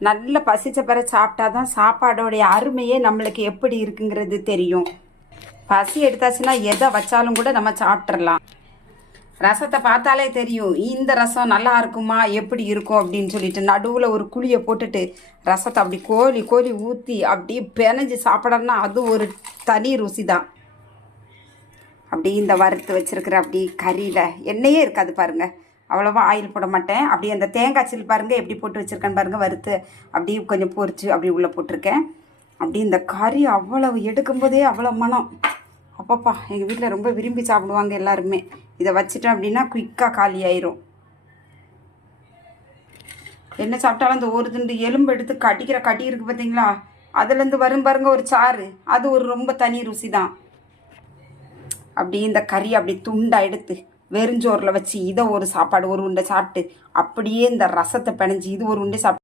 நல்ல பசிச்ச பிற சாப்பிட்டா தான் சாப்பாடோடைய அருமையே நம்மளுக்கு எப்படி இருக்குங்கிறது தெரியும். பசி எடுத்தாச்சுன்னா எதை வச்சாலும் கூட நம்ம சாப்பிட்றலாம். ரசத்தை பார்த்தாலே தெரியும் இந்த ரசம் நல்லா இருக்குமா எப்படி இருக்கும் அப்படின்னு சொல்லிட்டு நடுவில் ஒரு குழியை போட்டுட்டு ரசத்தை அப்படி கோழி கோழி ஊற்றி அப்படியே பிணைஞ்சு சாப்பிடணும்னா அது ஒரு தனி ருசி தான். அப்படி இந்த வறுத்து வச்சுருக்கிற அப்படி கறியில் எண்ணெயே இருக்காது பாருங்கள், அவ்வளோவா ஆயில் போட மாட்டேன். அப்படி அந்த தேங்காய் சில் பாருங்கள் எப்படி போட்டு வச்சுருக்கேன்னு பாருங்கள், வறுத்து அப்படி கொஞ்சம் பொரிச்சு அப்படி உள்ளே போட்டிருக்கேன். அப்படி இந்த கறி அவ்வளவு எடுக்கும்போதே அவ்வளோ மனம். அப்பப்பா எங்கள் வீட்டில் ரொம்ப விரும்பி சாப்பிடுவாங்க எல்லாருமே. இதை வச்சுட்டேன் அப்படின்னா குயிக்காக காலி ஆயிரும். என்ன சாப்பிட்டாலும் அந்த ஒரு துண்டு எலும்பு எடுத்து கடிக்கிற கட்டி இருக்குது பார்த்தீங்களா, அதுலேருந்து வரும் பாருங்க ஒரு சாறு, அது ஒரு ரொம்ப தனி ருசி தான். அப்படி இந்த கறி அப்படி துண்டாக எடுத்து வெறுஞ்சோரில் வச்சு இதை ஒரு சாப்பாடு ஒரு உண்டை சாப்பிட்டு அப்படியே இந்த ரசத்தை பிணைஞ்சி இது ஒரு உண்டை சாப்பிட்டு